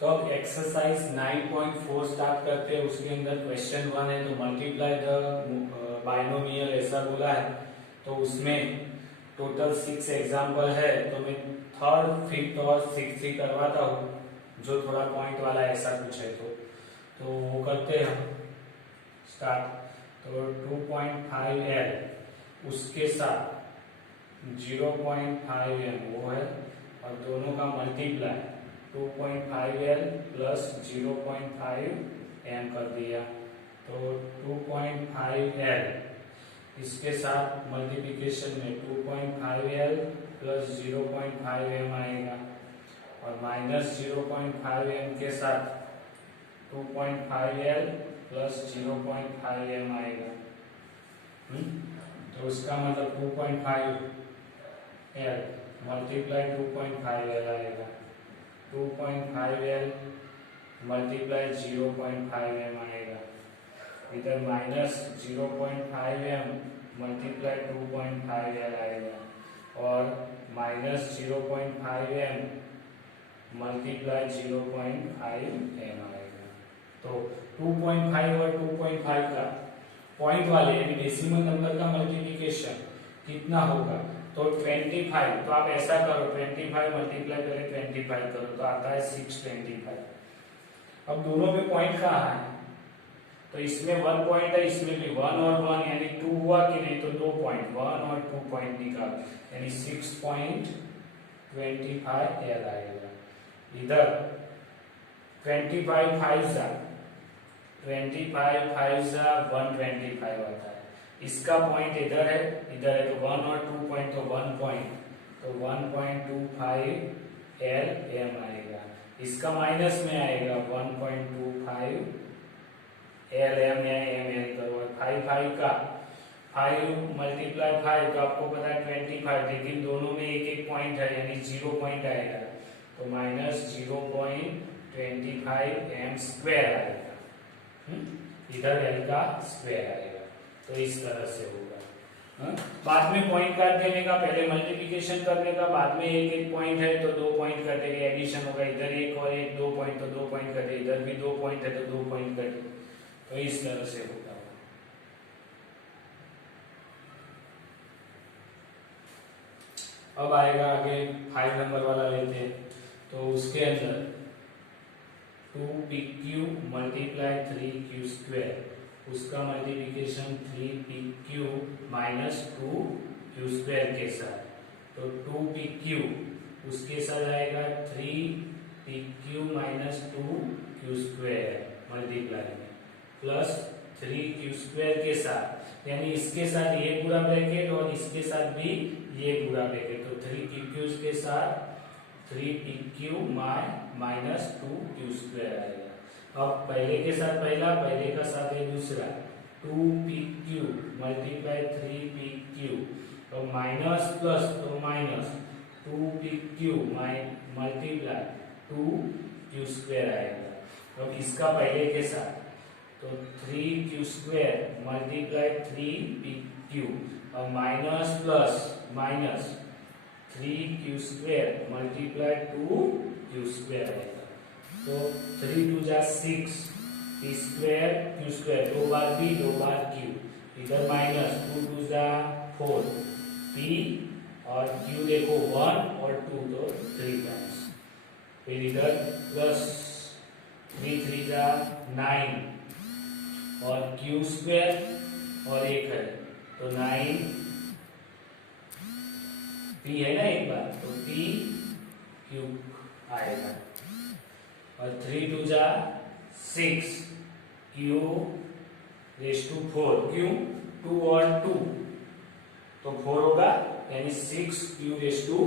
तो अब exercise 9.4 start करते हैं। उसके अंदर क्वेश्चन 1 है, तो मल्टीप्लाई द बाइनोमियल ऐसा बोला है। तो उसमें टोटल 6 एग्जाम्पल है, तो मैं थर्ड, फिफ्थ और सिक्स्थ ही करवाता हूँ, जो थोड़ा पॉइंट वाला ऐसा कुछ है तो वो करते हैं हम स्टार्ट। तो 2.5L उसके साथ 0.5M वो है, और दोनों का मल्टीप्लाई 2.5L प्लस 0.5M कर दिया। तो 2.5L इसके साथ मल्टीप्लिकेशन में 2.5L प्लस 0.5M आएगा, और माइनस 0.5M के साथ 2.5L प्लस 0.5M आएगा। तो उसका मतलब 2.5L मल्टीप्लाई 2.5L आएगा, 2.5L मल्टीप्लाई 0.5M आएगा, इधर माइनस 0.5M मल्टीप्लाई 2.5L आएगा, और माइनस 0.5M मल्टीप्लाई 0.5M आएगा। तो 2.5 और 2.5 का पॉइंट वाले यानी डेसिमल नंबर का मल्टीप्लिकेशन कितना होगा? तो 25। तो आप ऐसा करो, 25 मल्टीप्लाई पहले 25 करो तो आता है 625। अब दोनों में पॉइंट कहाँ है? तो इसमें 1 पॉइंट है, इसमें भी 1 और 1 यानी 2 हुआ कि नहीं? तो 2 पॉइंट, 1 और 2 पॉइंट निकाल, यानी 6.25L आएगा। इधर 25 5 125 आता है। इसका पॉइंट इधर है, इधर है, तो 1 और 2 पॉइंट, तो 1 पॉइंट, तो 1.25LM आएगा। इसका माइनस में आएगा 1.25LM या ML करो। 5 का 5 मल्टीप्लाई 5 तो आपको पता है 25, लेकिन दोनों में एक एक पॉइंट है यानी 0 पॉइंट आएगा, तो माइनस 0.25M स्क्वायर आएगा। इधर L का स्क्वायर आएगा। तो इस तरह से होगा। बाद में पॉइंट काट देने का, पहले मल्टीप्लिकेशन करने का, बाद में एक एक पॉइंट है तो 2 पॉइंट कर देंगे, एडिशन होगा, इधर एक और एक 2 पॉइंट तो 2 पॉइंट कर देंगे, इधर भी 2 पॉइंट है तो 2 पॉइंट कर देंगे। तो इस तरह से होगा। अब आएगा आगे 5 नंबर वाला लेते हैं। तो उसके अंदर 2PQ मल्टीप्लाई 3Q स्क्वायर, उसका multiplication 3PQ minus 2Q square के साथ। तो 2PQ उसके साथ आएगा 3PQ minus 2Q square multiply plus 3Q square के साथ, यानी इसके साथ ये पूरा ब्रैकेट और इसके साथ भी ये पूरा ब्रैकेट। तो 3PQ के साथ 3PQ माइनस 2Q स्क्वायर आएगा। अब पहले के साथ पहला, पहले का साथ है दूसरा, 2PQ मल्टीप्लाई 3PQ, तो माइनस प्लस तो minus 2PQ multiply 2Q square आएगा। अब इसका पहले के साथ तो 3Q स्क्वायर मल्टीप्लाई 3PQ, और minus plus minus 3Q square multiply 2Q square आएगा। तो 3 2 जा 6, P स्क्वायर Q स्क्वायर, 2 बार P 2 बार Q, इधर माइनस 2 2 जा 4 P, और Q देखो 1 और 2 तो 3 टाइम्स, फिर इधर प्लस 3 3 जा 9, और Q स्क्वायर और एक है तो 9 P है ना एक बार, तो P क्यूब आएगा, और 3 2 जा 6 Q रेस टू 4, क्यों 2 और 2 तो 4 होगा, यानी 6 Q रेस टू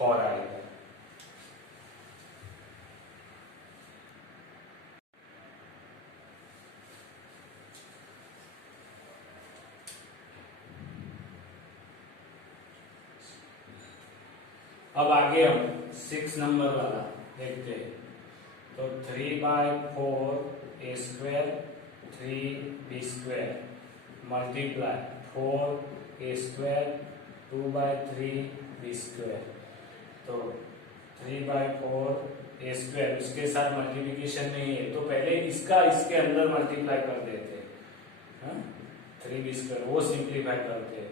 4 आएगा। अब आगे हम 6 नंबर वाला देखते हैं। तो 3/4 A square 3B square multiply 4A square 2/3B square. तो 3/4 ए स्क्वायर उसके साथ मल्टीप्लिकेशन नहीं है तो पहले इसका इसके अंदर मल्टीप्लाई कर देते हैं, 3b स्क्वायर वो सिंप्लीफाई करते हैं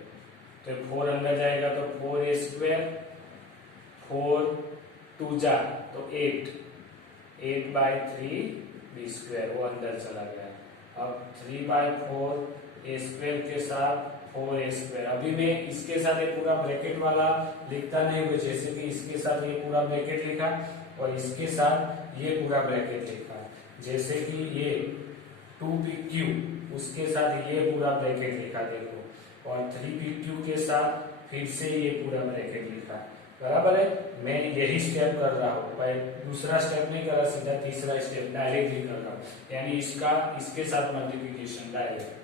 तो 4 अंदर जाएगा तो 4a स्क्वायर, 4 2 जा तो 8/3b स्क्वायर वो अंदर चला गया। अब 3/4 ए स्क्वायर के साथ 4a स्क्वायर, अभी मैं इसके साथ एक पूरा ब्रैकेट वाला लिखता नहीं हूँ, जैसे कि इसके साथ ये पूरा ब्रैकेट लिखा और इसके साथ ये पूरा ब्रैकेट लिखा, जैसे कि ये 2pq उसके साथ ये पूरा ब्रैकेट लिखा देखो, और 3pq के साथ फिर से ये पूरा ब्रैकेट लिखा, बराबर है। मैं यही स्टेप कर रहा हूँ, दूसरा स्टेप नहीं कर रहा, सीधा तीसरा स्टेप डायरेक्टली कर रहा हूँ, यानी इसका इसके साथ मल्टीप्लिकेशन डायरेक्ट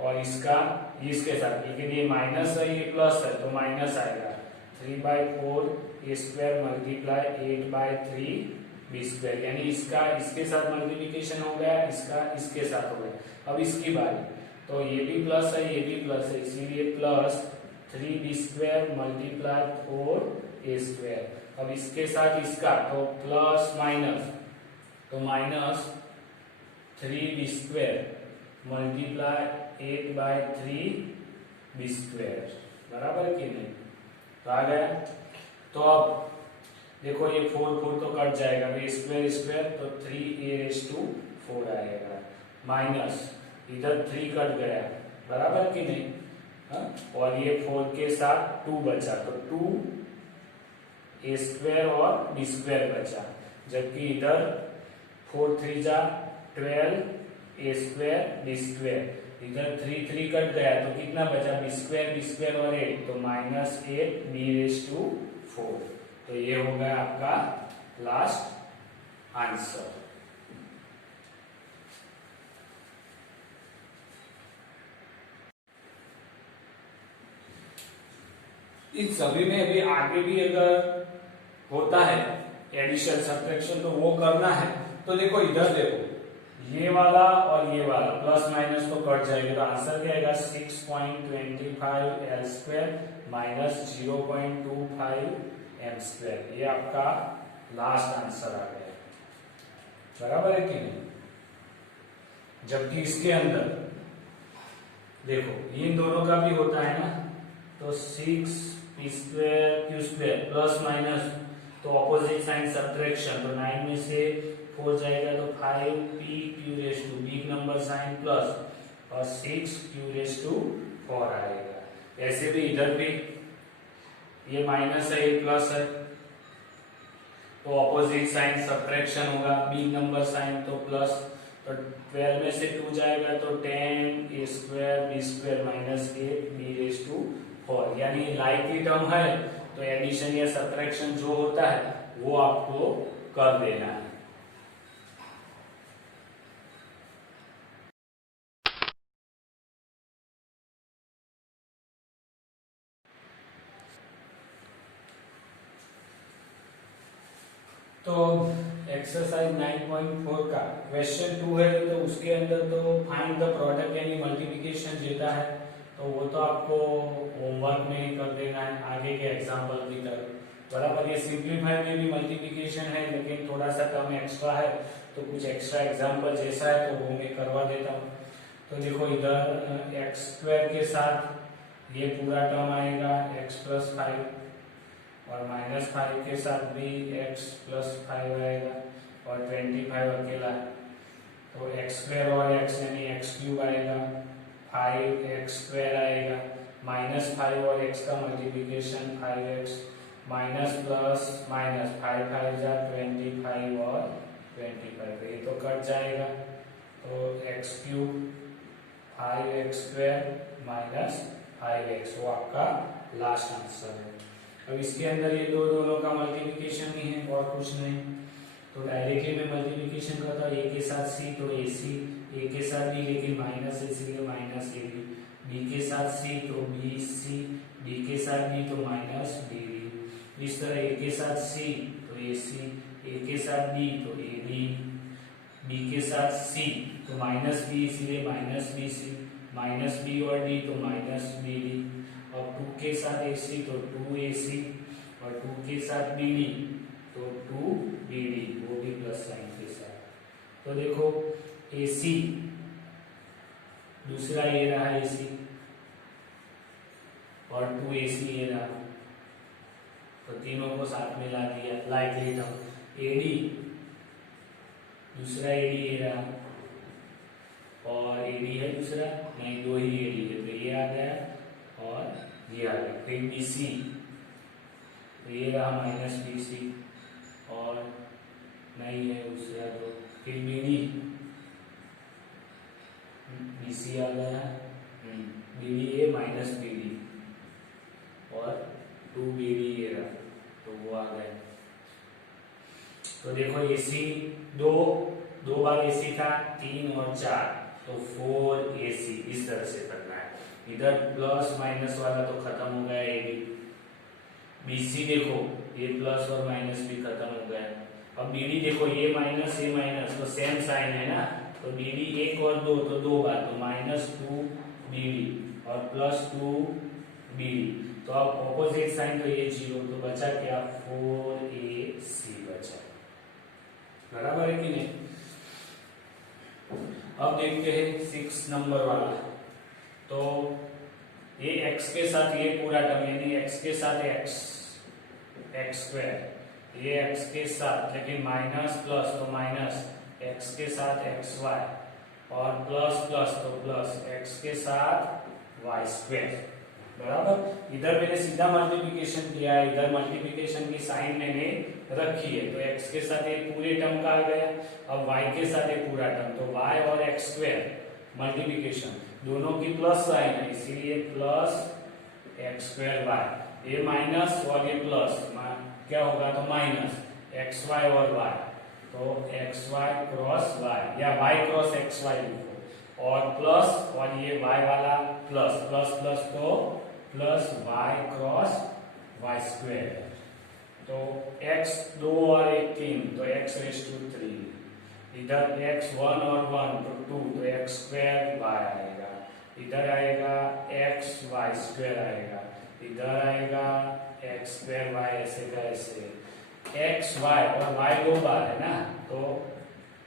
और इसका इसके साथ, लेकिन ये माइनस है ये प्लस है तो माइनस आएगा। 3/4 ए स्क्वायर मल्टीप्लाई 8/3b स्क्वायर, यानी इसका इसके साथ मल्टीप्लिकेशन हो गया, इसका इसके साथ हो गया। अब इसकी बारी, तो ये भी प्लस है ये भी प्लस है, इसीलिए plus 3b square multiply 4a square. अब इसके साथ इसका तो प्लस माइनस, तो minus 3b square multiply 8/3b square, बराबर कि नहीं, तो आ गया। तो अब देखो ये 4 तो कट जाएगा, स्क्वायर स्क्वायर तो 3a⁴ आएगा, माइनस इधर 3 कट गया, बराबर कि नहीं, और ये 4 के साथ 2 बचा तो 2a स्क्वायर और b स्क्वायर बचा, जबकि इधर 4 3 जा 12a स्क्वायर b स्क्वायर, इधर 3 कट गया तो कितना बचा, b स्क्वायर और 8 तो -8b⁴, तो ये हो गया आपका लास्ट आंसर। इन सभी में अभी आगे भी अगर होता है एडिशन सब्ट्रैक्शन तो वो करना है, तो देखो इधर देखो ये वाला और ये वाला प्लस माइनस तो कट जाएगा, तो आंसर क्या आएगा 6.25 l square minus 0.25 m square, ये आपका लास्ट आंसर आ गया, बराबर है कि नहीं। जबकि इसके अंदर देखो इन दोनों का भी होता है ना, तो 6p square q square plus minus तो ऑपोजिट साइन सब्ट्रैक्शन, तो 9 में से 4 जाएगा तो 5pq⁴, big number sign plus और 6q⁴ आएगा। ऐसे भी इधर भी ये माइनस है ये प्लस है, तो ऑपोजिट साइन सब्ट्रैक्शन होगा, बिग नंबर साइन तो प्लस, तो 12 में से 2 जाएगा तो 10a square b square minus 8b⁴, यानी लाइक की टर्म है तो एडिशन या सब्ट्रैक्शन जो होता है वो आपको कर देना है। तो एक्सरसाइज 9.4 का क्वेश्चन 2 है, तो उसके अंदर तो फाइंड द प्रोडक्ट यानी मल्टीप्लिकेशन देता है, तो वो तो आपको होमवर्क में ही कर देना है आगे के एग्जाम्पल की तरह, बराबर। ये सिंप्लीफाई में भी मल्टीप्लिकेशन है लेकिन थोड़ा सा कम एक्स्ट्रा है, तो कुछ एक्स्ट्रा एग्जाम्पल जैसा है तो वो मैं करवा देता हूँ। तो देखो इधर एक्स स्क्वायर के साथ ये पूरा टर्म आएगा x+5 और -5 के साथ भी x+5 आएगा और 25 अकेला है, तो x² और x यानी x³ आएगा, 5x² आएगा, -5 और x का multiplication 5x minus plus minus 5 5 जा 25 और 25, ये तो कट जाएगा, तो x³ 5x² माइनस 5x वो आपका लास्ट आंसर है। अब इसके अंदर ये दोनों का मल्टीप्लिकेशन ही है और कुछ नहीं, तो डायरेक्टली मैं मल्टीप्लिकेशन करता हूँ, a के साथ c तो ac, a के साथ b लेकिन माइनस इसलिए माइनस ab, b के साथ c तो bc, b के साथ b तो माइनस bb, इस तरह a के साथ c तो ac, a के साथ b तो ab, b के साथ c तो माइनस b इसलिए माइनस bc, माइनस b और d तो माइनस bb, और 2 के साथ ac तो 2ac, और 2 के साथ BD, तो 2BD, वो भी प्लस साइन के साथ। तो देखो AC, दूसरा ये रहा AC और 2AC ये रहा, तो तीनों को साथ में ला दिया, लाइक लेता हूं। AD, दूसरा AD ये रहा और AD है दूसरा, नहीं 2 ही AD है, तो ये आ गया और ये आ गया। फिर BC, तो ये रहा माइनस BC और नहीं है दूसरा, तो फिर BD, BC आ गया, BD है माइनस BD और 2BD ये रहा, तो वो आ गया। तो देखो AC दो बार AC था, 3 और 4, तो 4AC इस तरह से करना है। इधर प्लस माइनस वाला तो खत्म हो गया AB। BC देखो ये प्लस और माइनस भी खत्म हो गया। अब BD देखो ये माइनस तो सेम साइन है ना, तो BD 1 और 2, तो 2 बार, तो -2BD और +2BD, तो अब ऑपोजिट साइन, तो ये 0, तो बचा क्या, 4AC बचा। बराबर है कि नहीं? अब देखते हैं 6 नंबर वाला। तो ये x के साथ ये पूरा टर्म, यानी x के साथ x², ये x के साथ, लेकिन माइनस प्लस तो माइनस, x के साथ xy और प्लस प्लस तो प्लस x के साथ y²। बराबर, इधर मैंने सीधा मल्टीप्लिकेशन किया है, इधर मल्टीप्लिकेशन की साइन मैंने रखी है, तो x के साथ एक पूरे टर्म का आ गया। अब y के साथ एक पूरा टर्म, तो y और x² मल्टीप्लिकेशन, दोनों की प्लस साइन है, इसीलिए प्लस x²y, ये माइनस और ये प्लस, क्या होगा, तो माइनस xy और y, तो xy क्रॉस y या y क्रॉस xy लिखो, और प्लस और ये y वाला प्लस प्लस प्लस, तो प्लस y क्रॉस y², तो x 2 और 1 3, तो x⁻3, इधर x 1 और 1 तो 2, तो x² y आएगा, इधर आएगा xy² आएगा, इधर आएगा x² y, ऐसे का ऐसे, xy और y 2 बार है ना, तो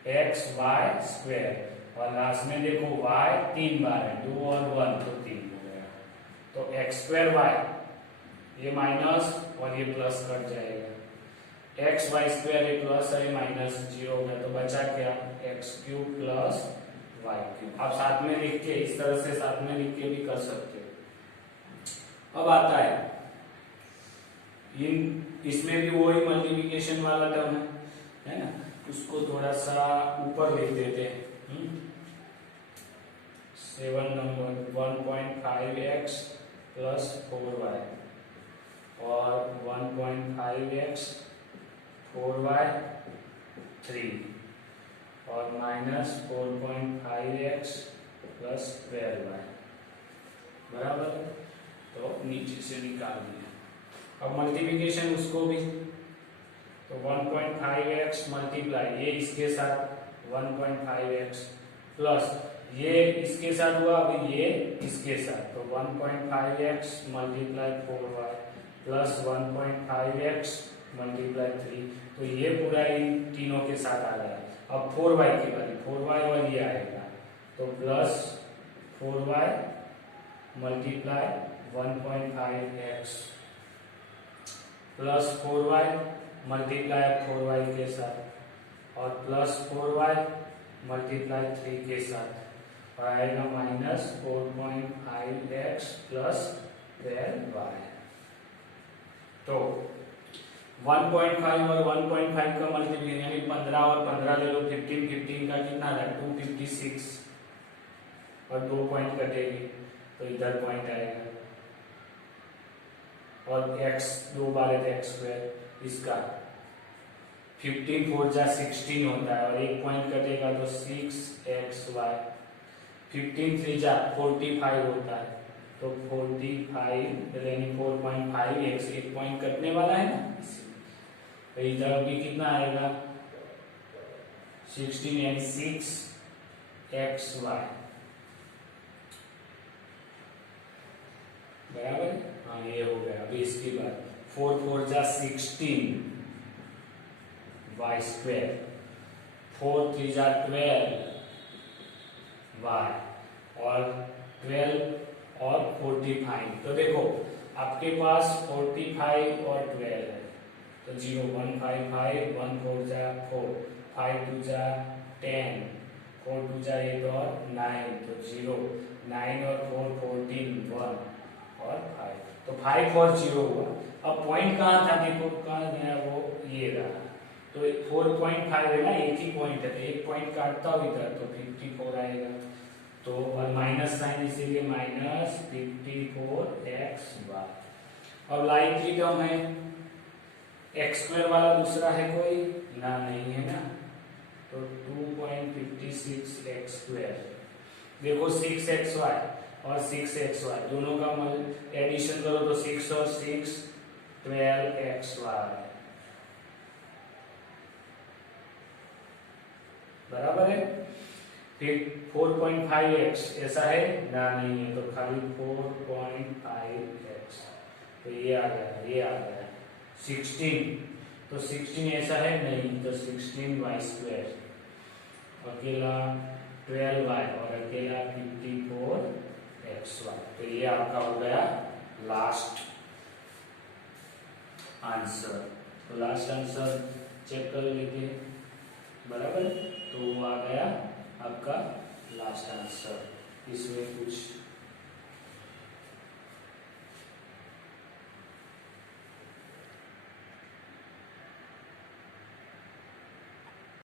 xy², और लास्ट में देखो y 3 बार है, 2 और 1 तो 3 हो गया, तो x²y, ये माइनस और ये प्लस कट जाएगा, xy² ये प्लस है माइनस 0 हो गया, तो बचा क्या, x³ प्लस y³। आप साथ में लिख के, इस तरह से साथ में लिख के भी कर सकते हो। अब आता है इसमें भी वही मल्टीप्लिकेशन वाला टर्म है ना, उसको थोड़ा सा ऊपर लिख देते हैं। 7 नंबर 1.5x प्लस 4y और 1.5x 4y3 और माइनस 4.5x प्लस 12y। बराबर, तो नीचे से निकाल दिया। अब मल्टीप्लिकेशन उसको भी, तो 1.5x मल्टीप्लाई, ये इसके साथ 1.5x प्लस ये इसके साथ हुआ, अब ये इसके साथ, तो 1.5x multiply 4y plus 1.5x multiply 3, तो ये पूरा इन तीनों के साथ आ गया। अब 4y की बारी, 4y और ये आएगा, तो plus 4y multiply 1.5x plus 4y multiply 4y के साथ और प्लस 4y मल्टीप्लाई 3 के साथ, और आएगा माइनस 4.5x प्लस 12y। तो 1.5 और 1.5 का मल्टीप्लिकेशन, यानी 15 और 15 ले लो, 15 15 का कितना है, 256, और 2 पॉइंट कटेगी, तो इधर पॉइंट आएगा, और x 2 बार है तो x², इसका 15 4 जा 16 होता है, और 1 पॉइंट कटेगा तो 6xy, 15 3 जा 45 होता है, तो 45 यानी 4.5x, 1 पॉइंट कटने वाला है ना, तो इधर भी कितना आएगा 16 यानी 6xy। बराबर, हाँ ये हो गया। अभी इसके बाद 4 4 जा 16 y स्क्वायर, 4 3 जा 12 y, और 12 और 45। तो देखो आपके पास 45 और 12 है, तो 0 1 5 5 1 4 जा 4 5 2 जा 10 4 2 जा 8 और 9, तो 0 9 और 4 14 1 और 5, तो 5 और 0 हुआ। अब पॉइंट कहाँ था, देखो कहाँ गया, वो ये रहा। तो 4.5 है ना, एक ही पॉइंट है, तो एक पॉइंट काटता हूँ इधर, तो 54 आएगा। तो और माइनस साइन, इसीलिए माइनस 54xy। अब लाइन की टर्म है, एक्स स्क्वायर वाला दूसरा है कोई ना, नहीं है ना, तो 2.56x स्क्वायर। देखो 6xy और 6xy दोनों का एडिशन करो तो 6 और 6 12xy बराबर है। फिर 4.5x ऐसा है ना, नहीं है, तो खाली 4.5x, तो ये आ गया, ये आ गया। 16, तो 16 ऐसा है नहीं, तो 16y स्क्वायर, अकेला 12y और अकेला 54xy। तो ये आपका हो गया लास्ट आंसर। तो लास्ट आंसर चेक कर लेते हैं, बराबर, तो वो आ गया आपका लास्ट आंसर। इसमें कुछ